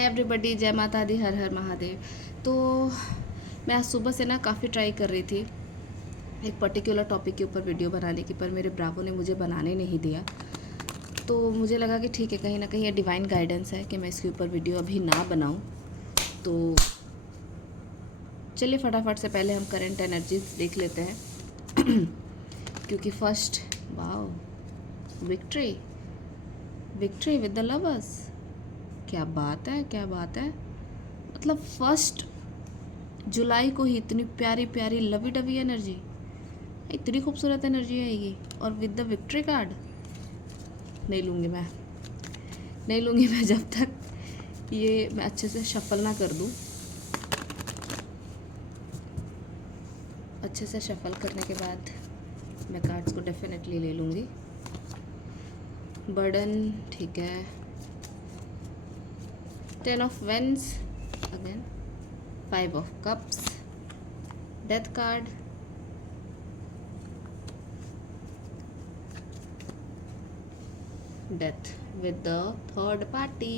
Hi everybody, जय माता दी, हर हर महादेव। तो मैं आज सुबह से ना काफ़ी ट्राई कर रही थी एक पर्टिकुलर टॉपिक के ऊपर वीडियो बनाने की, पर मेरे ब्रावो ने मुझे बनाने नहीं दिया। तो मुझे लगा कि ठीक है, कहीं ना कहीं ये डिवाइन गाइडेंस है कि मैं इसके ऊपर वीडियो अभी ना बनाऊं। तो चलिए फटाफट से पहले हम करंट एनर्जीज देख लेते हैं क्योंकि first, wow, victory victory with the lovers. क्या बात है, क्या बात है। मतलब 1 जुलाई को ही इतनी प्यारी प्यारी लवी डवी एनर्जी, इतनी खूबसूरत एनर्जी आएगी और विद द विक्ट्री कार्ड। नहीं लूँगी मैं जब तक ये मैं अच्छे से शफल ना कर दूँ। अच्छे से शफल करने के बाद मैं कार्ड्स को डेफिनेटली ले लूँगी। बर्डन, ठीक है। 10 of Wands, again 5 of Cups, Death card, Death with the third party।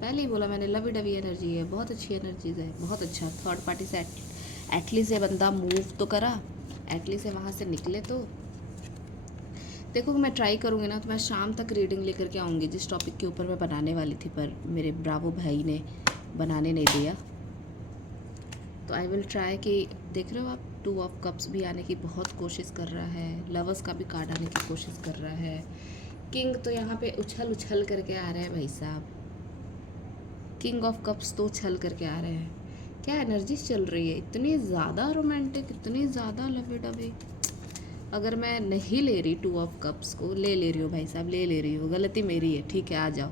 पहले ही बोला मैंने, लवी डवी एनर्जी है, बहुत अच्छी एनर्जीज है, बहुत अच्छा। थर्ड पार्टी से एटलीस्ट ये बंदा मूव तो करा, एटलीस्ट वहाँ से निकले। तो देखो मैं ट्राई करूँगी ना तो मैं शाम तक रीडिंग लेकर के आऊँगी जिस टॉपिक के ऊपर मैं बनाने वाली थी, पर मेरे ब्रावो भाई ने बनाने नहीं दिया। तो आई विल ट्राई कि देख रहे हो आप, 2 ऑफ कप्स भी आने की बहुत कोशिश कर रहा है, लवर्स का भी कार्ड आने की कोशिश कर रहा है, किंग तो यहाँ पे उछल उछल करके आ रहे हैं भाई साहब। किंग ऑफ कप्स तो उछल करके आ रहे हैं। क्या एनर्जी चल रही है, इतनी ज़्यादा रोमांटिक, इतनी ज़्यादा लवी डवी। अगर मैं नहीं ले रही 2 ऑफ कप्स को, ले रही हूँ भाई साहब, ले रही हूँ, गलती मेरी है, ठीक है, आ जाओ।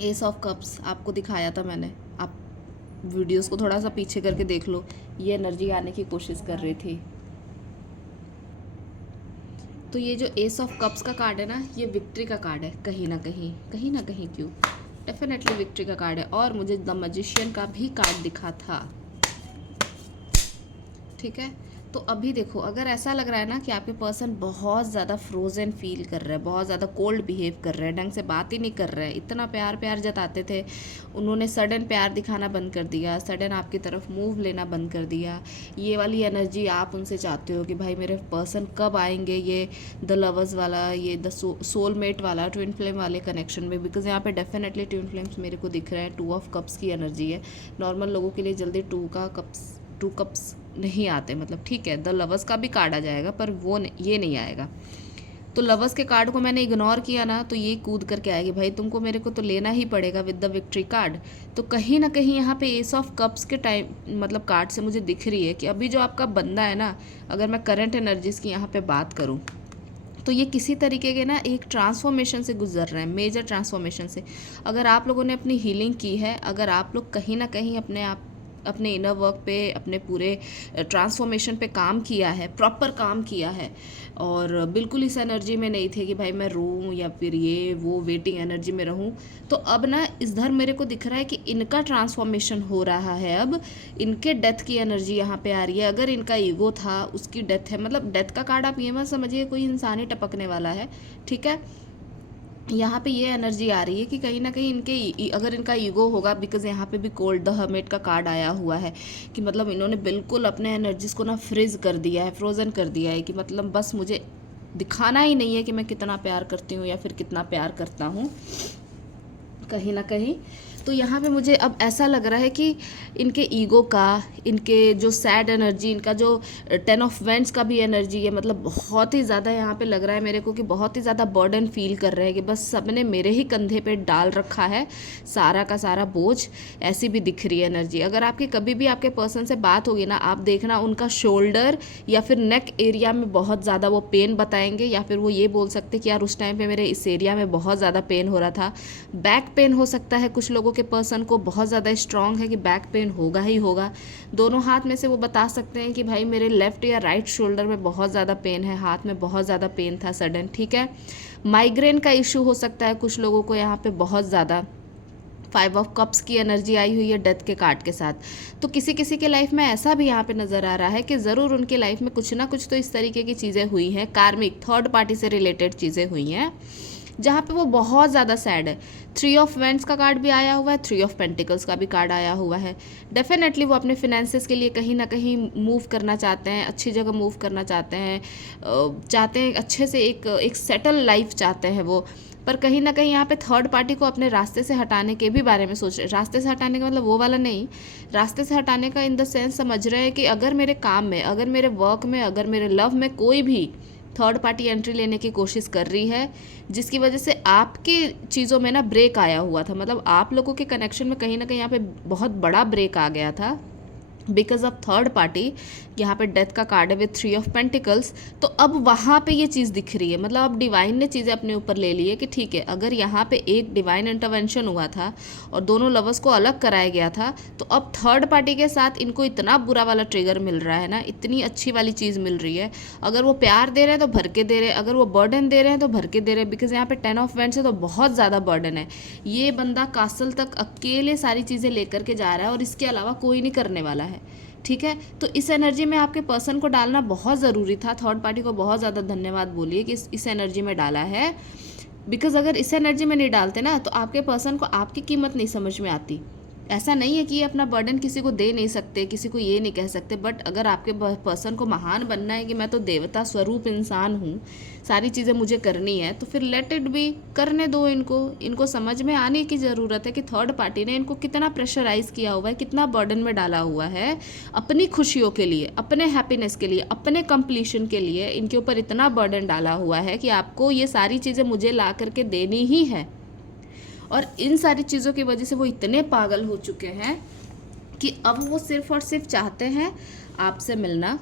एस ऑफ कप्स आपको दिखाया था मैंने, आप वीडियोस को थोड़ा सा पीछे करके देख लो, ये एनर्जी आने की कोशिश कर रही थी। तो ये जो एस ऑफ कप्स का कार्ड है ना, ये विक्ट्री का कार्ड है, कहीं ना कहीं क्यों, डेफिनेटली विक्ट्री का कार्ड है। और मुझे द मैजिशियन का भी कार्ड दिखा था, ठीक है। तो अभी देखो, अगर ऐसा लग रहा है ना कि आपके पर्सन बहुत ज़्यादा फ्रोज़न फील कर रहे हैं, बहुत ज़्यादा कोल्ड बिहेव कर रहे हैं, ढंग से बात ही नहीं कर रहे हैं, इतना प्यार प्यार जताते थे, उन्होंने सडन प्यार दिखाना बंद कर दिया, सडन आपकी तरफ मूव लेना बंद कर दिया। ये वाली एनर्जी आप उनसे चाहते हो कि भाई मेरे पर्सन कब आएंगे, ये द लवर्स वाला, ये द सोलमेट वाला, ट्विन फ्लेम वाले कनेक्शन में। बिकॉज यहाँ पे डेफिनेटली ट्विन फ्लेम्स मेरे को दिख रहे हैं। 2 ऑफ कप्स की एनर्जी है। नॉर्मल लोगों के लिए जल्दी 2 कप्स नहीं आते, मतलब ठीक है, द लवर्स का भी कार्ड आ जाएगा पर ये नहीं आएगा। तो लवर्स के कार्ड को मैंने इग्नोर किया ना, तो ये कूद करके आएगी, भाई तुमको मेरे को तो लेना ही पड़ेगा विद द विक्ट्री कार्ड। तो कहीं ना कहीं यहाँ पे एस ऑफ कप्स के टाइम मतलब कार्ड से मुझे दिख रही है कि अभी जो आपका बंदा है ना, अगर मैं करंट एनर्जीज की यहाँ पे बात करूँ तो ये किसी तरीके के ना एक ट्रांसफॉर्मेशन से गुजर रहे हैं, मेजर ट्रांसफॉर्मेशन से। अगर आप लोगों ने अपनी हीलिंग की है, अगर आप लोग कहीं ना कहीं अपने इनर वर्क पे, अपने पूरे ट्रांसफॉर्मेशन पे काम किया है, प्रॉपर काम किया है, और बिल्कुल इस एनर्जी में नहीं थे कि भाई मैं रोऊं या फिर ये वो वेटिंग एनर्जी में रहूं, तो अब ना इस धर मेरे को दिख रहा है कि इनका ट्रांसफॉर्मेशन हो रहा है। अब इनके डेथ की एनर्जी यहाँ पे आ रही है। अगर इनका ईगो था, उसकी डेथ है, मतलब डेथ का कार्ड आप ये मत समझिए कोई इंसान ही टपकने वाला है, ठीक है। यहाँ पे ये एनर्जी आ रही है कि कहीं ना कहीं अगर इनका ईगो होगा, बिकॉज यहाँ पे भी कोल्ड द हर्मिट का कार्ड आया हुआ है कि मतलब इन्होंने बिल्कुल अपने एनर्जीज को ना फ्रीज कर दिया है, फ्रोजन कर दिया है कि मतलब बस मुझे दिखाना ही नहीं है कि मैं कितना प्यार करती हूँ या फिर कितना प्यार करता हूँ, कहीं ना कहीं। तो यहाँ पे मुझे अब ऐसा लग रहा है कि इनके ईगो का, इनके जो सैड एनर्जी, इनका जो 10 ऑफ वेंट्स का भी एनर्जी है, मतलब बहुत ही ज़्यादा यहाँ पे लग रहा है मेरे को कि बहुत ही ज़्यादा बर्डन फील कर रहे हैं कि बस सबने मेरे ही कंधे पे डाल रखा है सारा का सारा बोझ। ऐसी भी दिख रही है एनर्जी। अगर आपकी कभी भी आपके पर्सन से बात होगी ना, आप देखना उनका शोल्डर या फिर नेक एरिया में बहुत ज़्यादा वो पेन बताएंगे, या फिर वो ये बोल सकते कि यार उस टाइम पे मेरे इस एरिया में बहुत ज़्यादा पेन हो रहा था। बैक पेन हो सकता है, कुछ लोगों के पर्सन को बहुत ज़्यादा स्ट्रांग है कि बैक पेन होगा ही होगा। दोनों हाथ में से वो बता सकते हैं कि भाई मेरे लेफ्ट या राइट शोल्डर में बहुत ज़्यादा पेन है, हाथ में बहुत ज़्यादा पेन था सडन, ठीक है। माइग्रेन का इशू हो सकता है कुछ लोगों को यहाँ पे बहुत ज़्यादा। 5 ऑफ कप्स की एनर्जी आई हुई है डेथ के कार्ड के साथ। तो किसी किसी के लाइफ में ऐसा भी यहाँ पे नज़र आ रहा है कि ज़रूर उनके लाइफ में कुछ ना कुछ तो इस तरीके की चीज़ें हुई हैं, कार्मिक थर्ड पार्टी से रिलेटेड चीज़ें हुई हैं, जहाँ पे वो बहुत ज़्यादा सैड है। 3 ऑफ वेंट्स का कार्ड भी आया हुआ है, 3 ऑफ पेंटिकल्स का भी कार्ड आया हुआ है। डेफिनेटली वो अपने फिनेंसेस के लिए कहीं ना कहीं मूव करना चाहते हैं, अच्छी जगह मूव करना चाहते हैं, अच्छे से एक सेटल लाइफ चाहते हैं वो। पर कहीं ना कहीं यहाँ पे थर्ड पार्टी को अपने रास्ते से हटाने के भी बारे में सोच रहे। रास्ते से हटाने का मतलब वो वाला नहीं, रास्ते से हटाने का इन द सेंस समझ रहे हैं कि अगर मेरे काम में, अगर मेरे वर्क में, अगर मेरे लव में कोई भी थर्ड पार्टी एंट्री लेने की कोशिश कर रही है, जिसकी वजह से आपके चीज़ों में ना ब्रेक आया हुआ था, मतलब आप लोगों के कनेक्शन में कहीं ना कहीं यहाँ पे बहुत बड़ा ब्रेक आ गया था बिकॉज ऑफ थर्ड पार्टी। यहाँ पे डेथ का कार्ड है विथ 3 ऑफ पेंटिकल्स। तो अब वहाँ पे ये चीज़ दिख रही है, मतलब अब डिवाइन ने चीज़ें अपने ऊपर ले ली है कि ठीक है, अगर यहाँ पे एक डिवाइन इंटरवेंशन हुआ था और दोनों लवर्स को अलग कराया गया था, तो अब थर्ड पार्टी के साथ इनको इतना बुरा वाला ट्रिगर मिल रहा है ना, इतनी अच्छी वाली चीज़ मिल रही है। अगर वो प्यार दे रहे हैं तो भर के दे रहे हैं, अगर वो बर्डन दे रहे हैं तो भर के दे रहे हैं, बिकॉज यहाँ पे 10 ऑफ वेंट्स है तो बहुत ज़्यादा बर्डन है। ये बंदा कासल तक अकेले सारी चीज़ें लेकर के जा रहा है और इसके अलावा कोई नहीं करने वाला है, ठीक है। तो इस एनर्जी में आपके पर्सन को डालना बहुत ज़रूरी था। थर्ड पार्टी को बहुत ज़्यादा धन्यवाद बोलिए कि इस एनर्जी में डाला है, बिकॉज अगर इस एनर्जी में नहीं डालते ना तो आपके पर्सन को आपकी कीमत नहीं समझ में आती। ऐसा नहीं है कि ये अपना बर्डन किसी को दे नहीं सकते, किसी को ये नहीं कह सकते, बट अगर आपके पर्सन को महान बनना है कि मैं तो देवता स्वरूप इंसान हूँ, सारी चीज़ें मुझे करनी है, तो फिर लेट इट बी, करने दो इनको समझ में आने की ज़रूरत है कि थर्ड पार्टी ने इनको कितना प्रेशराइज किया हुआ है, कितना बर्डन में डाला हुआ है अपनी खुशियों के लिए, अपने हैप्पीनेस के लिए, अपने कंप्लीशन के लिए। इनके ऊपर इतना बर्डन डाला हुआ है कि आपको ये सारी चीज़ें मुझे ला करके देनी ही है। और इन सारी चीज़ों की वजह से वो इतने पागल हो चुके हैं कि अब वो सिर्फ और सिर्फ चाहते हैं आपसे मिलना,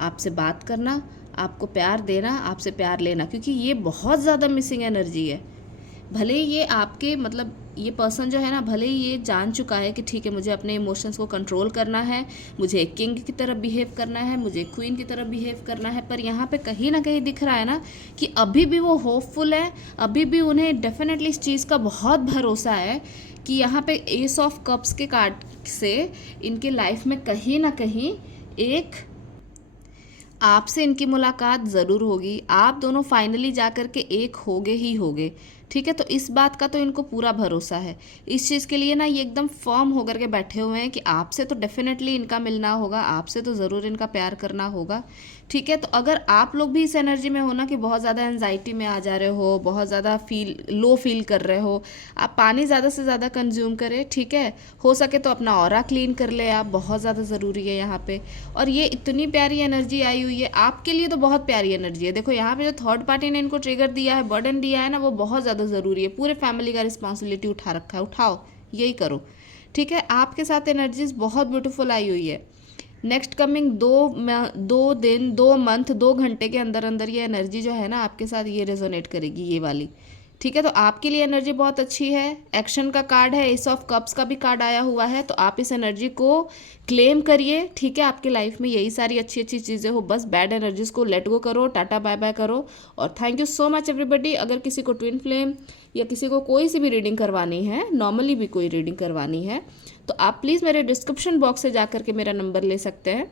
आपसे बात करना, आपको प्यार देना, आपसे प्यार लेना, क्योंकि ये बहुत ज़्यादा मिसिंग एनर्जी है। भले ही ये आपके, मतलब ये पर्सन जो है ना, भले ही ये जान चुका है कि ठीक है मुझे अपने इमोशंस को कंट्रोल करना है, मुझे एक किंग की तरह बिहेव करना है, मुझे एक क्वीन की तरह बिहेव करना है, पर यहाँ पे कहीं ना कहीं दिख रहा है ना कि अभी भी वो होपफुल है, अभी भी उन्हें डेफिनेटली इस चीज़ का बहुत भरोसा है कि यहाँ पे एस ऑफ कप्स के कार्ड से इनके लाइफ में कहीं ना कहीं एक आपसे इनकी मुलाकात ज़रूर होगी। आप दोनों फाइनली जा कर के एक होगे ही होगे, ठीक है। तो इस बात का तो इनको पूरा भरोसा है। इस चीज़ के लिए ना ये एकदम फर्म होकर के बैठे हुए हैं कि आपसे तो डेफिनेटली इनका मिलना होगा, आपसे तो ज़रूर इनका प्यार करना होगा, ठीक है। तो अगर आप लोग भी इस एनर्जी में हो ना कि बहुत ज़्यादा एंजाइटी में आ जा रहे हो, बहुत ज़्यादा लो फील कर रहे हो, आप पानी ज़्यादा से ज़्यादा कंज्यूम करें, ठीक है। हो सके तो अपना ऑरा क्लीन कर ले आप, बहुत ज़्यादा ज़रूरी है यहाँ पे। और ये इतनी प्यारी एनर्जी आई हुई है आपके लिए, तो बहुत प्यारी एनर्जी है। देखो यहाँ पे जो थर्ड पार्टी ने इनको ट्रिगर दिया है, बर्डन दिया है ना, वो बहुत ज़्यादा ज़रूरी है। पूरे फैमिली का रिस्पॉन्सिबिलिटी उठा रखा है, उठाओ, यही करो, ठीक है। आपके साथ एनर्जीज बहुत ब्यूटीफुल आई हुई है। नेक्स्ट कमिंग 2 दिन, 2 मंथ, 2 घंटे के अंदर अंदर ये एनर्जी जो है ना आपके साथ ये रेजोनेट करेगी, ये वाली, ठीक है। तो आपके लिए एनर्जी बहुत अच्छी है। एक्शन का कार्ड है, एस ऑफ कप्स का भी कार्ड आया हुआ है, तो आप इस एनर्जी को क्लेम करिए, ठीक है। आपके लाइफ में यही सारी अच्छी अच्छी चीज़ें हो, बस बैड एनर्जीज को लेट गो करो, टाटा बाय बाय करो। और thank you so much everybody. अगर किसी को ट्विन फ्लेम या किसी को कोई सी भी रीडिंग करवानी है, नॉर्मली भी कोई रीडिंग करवानी है, तो आप प्लीज़ मेरे डिस्क्रिप्शन बॉक्स से जा करके मेरा नंबर ले सकते हैं।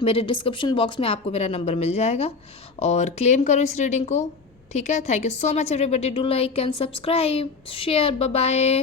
मेरे डिस्क्रिप्शन बॉक्स में आपको मेरा नंबर मिल जाएगा और क्लेम करो इस रीडिंग को, ठीक है। Thank you so much everybody. Do like and subscribe, share, bye bye.